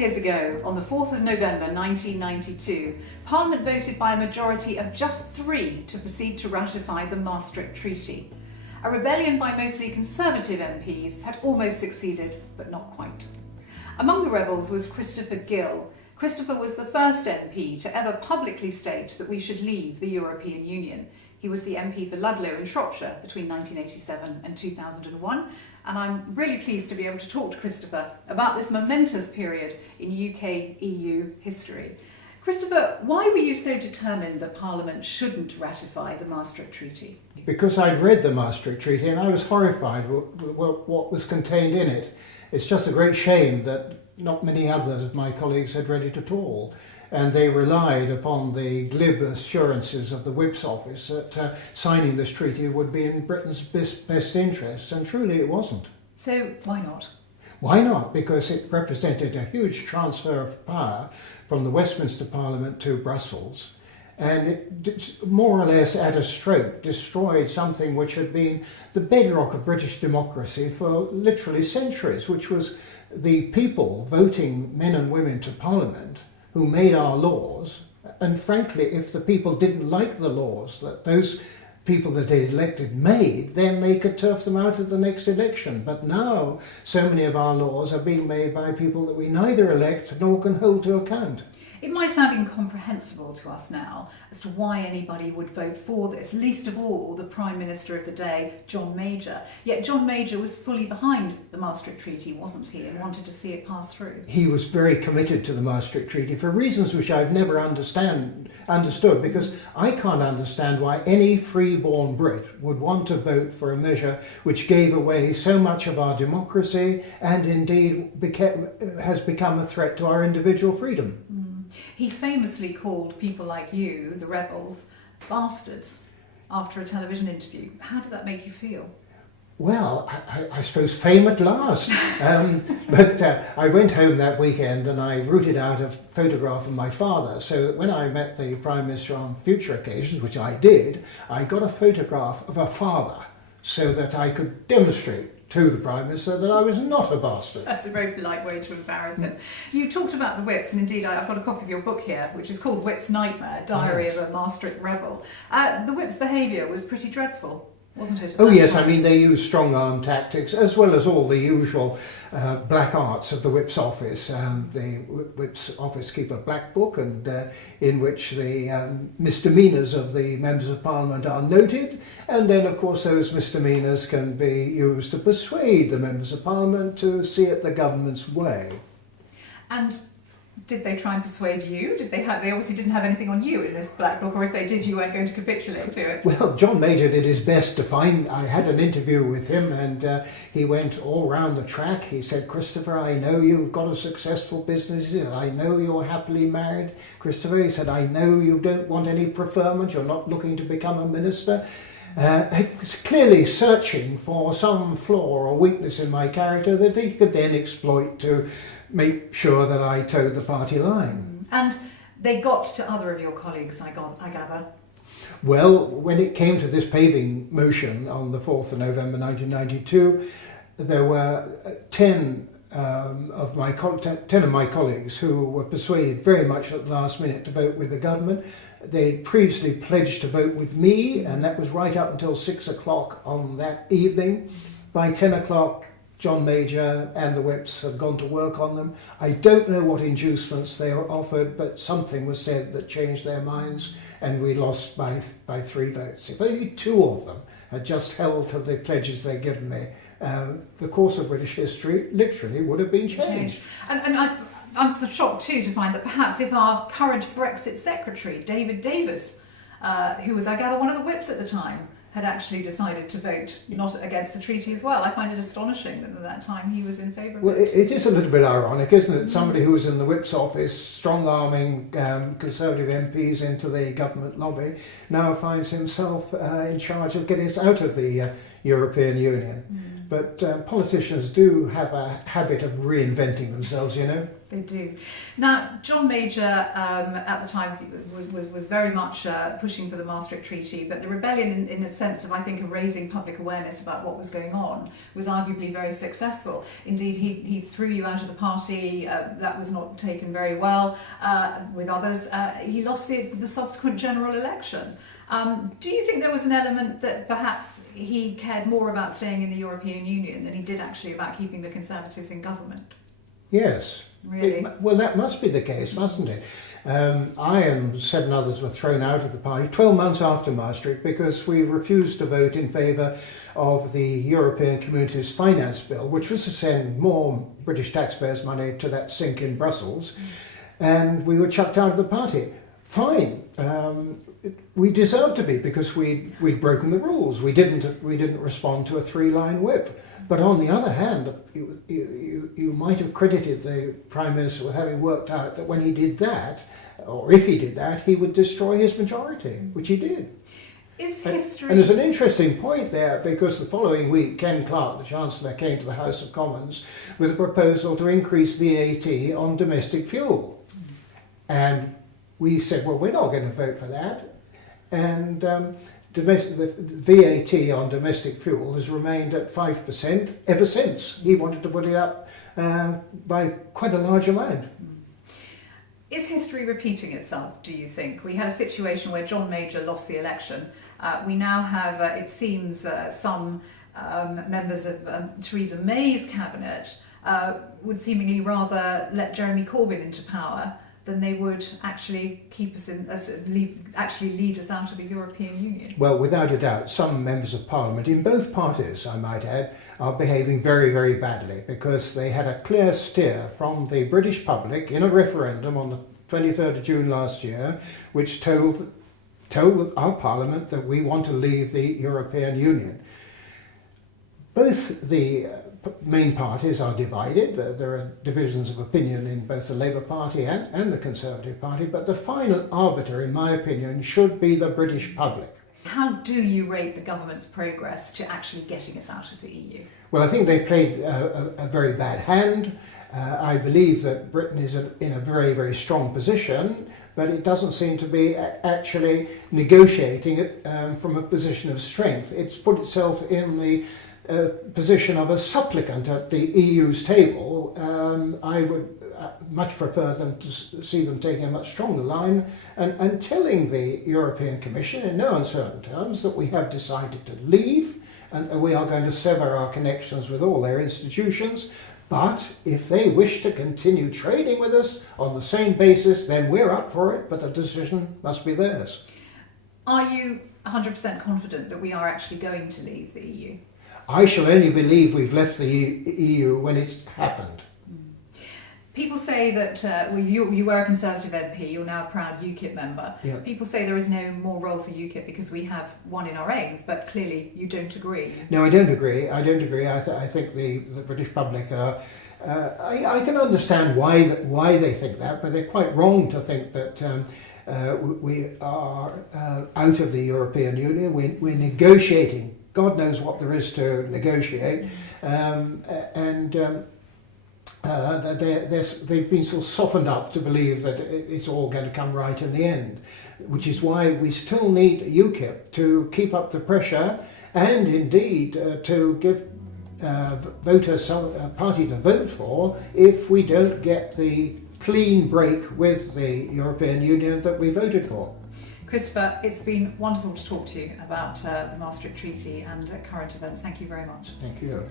years ago, on the 4th of November 1992, Parliament voted by a majority of just 3 to proceed to ratify the Maastricht Treaty. A rebellion by mostly Conservative MPs had almost succeeded, but not quite. Among the rebels was Christopher Gill. Christopher was the first MP to ever publicly state that we should leave the European Union. He was the MP for Ludlow in Shropshire between 1987 and 2001, and I'm really pleased to be able to talk to Christopher about this momentous period in UK-EU history. Christopher, why were you so determined that Parliament shouldn't ratify the Maastricht Treaty? Because I'd read the Maastricht Treaty and I was horrified with what was contained in it. It's just a great shame that not many others of my colleagues had read it at all. And they relied upon the glib assurances of the Whip's office that signing this treaty would be in Britain's best interests, and truly it wasn't. So why not? Why not? Because it represented a huge transfer of power from the Westminster Parliament to Brussels, and it more or less at a stroke destroyed something which had been the bedrock of British democracy for literally centuries, which was the people voting men and women to Parliament who made our laws. And frankly, if the people didn't like the laws that those people that they elected made, then they could turf them out at the next election. But now so many of our laws are being made by people that we neither elect nor can hold to account. It might sound incomprehensible to us now as to why anybody would vote for this, least of all the Prime Minister of the day, John Major. Yet John Major was fully behind the Maastricht Treaty, wasn't he, and wanted to see it pass through. He was very committed to the Maastricht Treaty for reasons which I've never understood, because I can't understand why any free-born Brit would want to vote for a measure which gave away so much of our democracy and indeed has become a threat to our individual freedom. He famously called people like you, the rebels, bastards after a television interview. How did that make you feel? Well, I suppose fame at last. But I went home that weekend and I rooted out a photograph of my father, so that when I met the Prime Minister on future occasions, which I did, I got a photograph of a father so that I could demonstrate to the Prime Minister that I was not a bastard. That's a very polite way to embarrass him. You talked about the Whips, and indeed I've got a copy of your book here, which is called Whip's Nightmare, Diary of a Maastricht Rebel. The Whips' behaviour was pretty dreadful, wasn't it? Oh yes, I mean they used strong-arm tactics as well as all the usual black arts of the Whip's office. The Whip's office keep a black book, and in which the misdemeanours of the members of Parliament are noted, and then of course those misdemeanours can be used to persuade the members of Parliament to see it the government's way. And did they try and persuade you? They obviously didn't have anything on you in this black book, or if they did, you weren't going to capitulate to it. Well, John Major did his best to find. I had an interview with him, and he went all round the track. He said, "Christopher, I know you've got a successful business. He said, I know you're happily married. Christopher," he said, "I know you don't want any preferment. You're not looking to become a minister." He was clearly searching for some flaw or weakness in my character that he could then exploit to make sure that I towed the party line. And they got to other of your colleagues, I gather. Well, when it came to this paving motion on the 4th of November 1992, there were 10 of my colleagues who were persuaded very much at the last minute to vote with the government. They'd previously pledged to vote with me, and that was right up until 6 o'clock on that evening. By 10 o'clock, John Major and the Whips had gone to work on them. I don't know what inducements they were offered, but something was said that changed their minds, and we lost by 3 votes. If only 2 of them had just held to the pledges they'd given me, the course of British history literally would have been changed. And I'm so shocked too to find that perhaps if our current Brexit Secretary, David Davis, who was, I gather, one of the Whips at the time, had actually decided to vote not against the treaty as well. I find it astonishing that at that time he was in favour of it. Well, it is a little bit ironic, isn't it? Somebody who was in the Whip's office, strong-arming Conservative MPs into the government lobby, now finds himself in charge of getting us out of the European Union. But politicians do have a habit of reinventing themselves, you know. They do. Now, John Major at the time was very much pushing for the Maastricht Treaty, but the rebellion, in a sense of, I think, of raising public awareness about what was going on, was arguably very successful. Indeed, he threw you out of the party. That was not taken very well with others. He lost the subsequent general election. Do you think there was an element that perhaps he cared more about staying in the European Union than he did actually about keeping the Conservatives in government? Yes. Really? Well, that must be the case, mustn't it? I and 7 others were thrown out of the party 12 months after Maastricht because we refused to vote in favour of the European Community's Finance Bill, which was to send more British taxpayers' money to that sink in Brussels, and we were chucked out of the party. Fine, we deserved to be because we'd broken the rules. We didn't respond to a 3-line whip. But on the other hand, you might have credited the Prime Minister with having worked out that when he did that, or if he did that, he would destroy his majority, which he did. Is history... And there's an interesting point there, because the following week, Ken Clarke, the Chancellor, came to the House of Commons with a proposal to increase VAT on domestic fuel. And we said, well, we're not going to vote for that. And the VAT on domestic fuel has remained at 5% ever since. He wanted to put it up by quite a large amount. Is history repeating itself, do you think? We had a situation where John Major lost the election. We now have, it seems, some members of Theresa May's cabinet would seemingly rather let Jeremy Corbyn into power than they would actually keep us in, actually lead us out of the European Union. Well, without a doubt, some members of Parliament in both parties, I might add, are behaving very, very badly because they had a clear steer from the British public in a referendum on the 23rd of June last year, which told our Parliament that we want to leave the European Union. Both the main parties are divided. There are divisions of opinion in both the Labour Party and the Conservative Party, but the final arbiter, in my opinion, should be the British public. How do you rate the government's progress to actually getting us out of the EU? Well, I think they played a very bad hand. I believe that Britain is in a very, very strong position, but it doesn't seem to be actually negotiating it from a position of strength. It's put itself in the position of a supplicant at the EU's table. I would much prefer them to see them taking a much stronger line and telling the European Commission in no uncertain terms that we have decided to leave and we are going to sever our connections with all their institutions. But if they wish to continue trading with us on the same basis, then we're up for it, but the decision must be theirs. Are you 100% confident that we are actually going to leave the EU? I shall only believe we've left the EU when it's happened. People say that you were a Conservative MP, you're now a proud UKIP member. Yeah. People say there is no more role for UKIP because we have one in our aims, but clearly you don't agree. No, I don't agree. I think the British public are... I can understand why they think that, but they're quite wrong to think that we are out of the European Union. We're negotiating. God knows what there is to negotiate, they've been sort of softened up to believe that it's all going to come right in the end, which is why we still need UKIP to keep up the pressure and indeed to give voters a party to vote for if we don't get the clean break with the European Union that we voted for. Christopher, it's been wonderful to talk to you about the Maastricht Treaty and current events. Thank you very much. Thank you.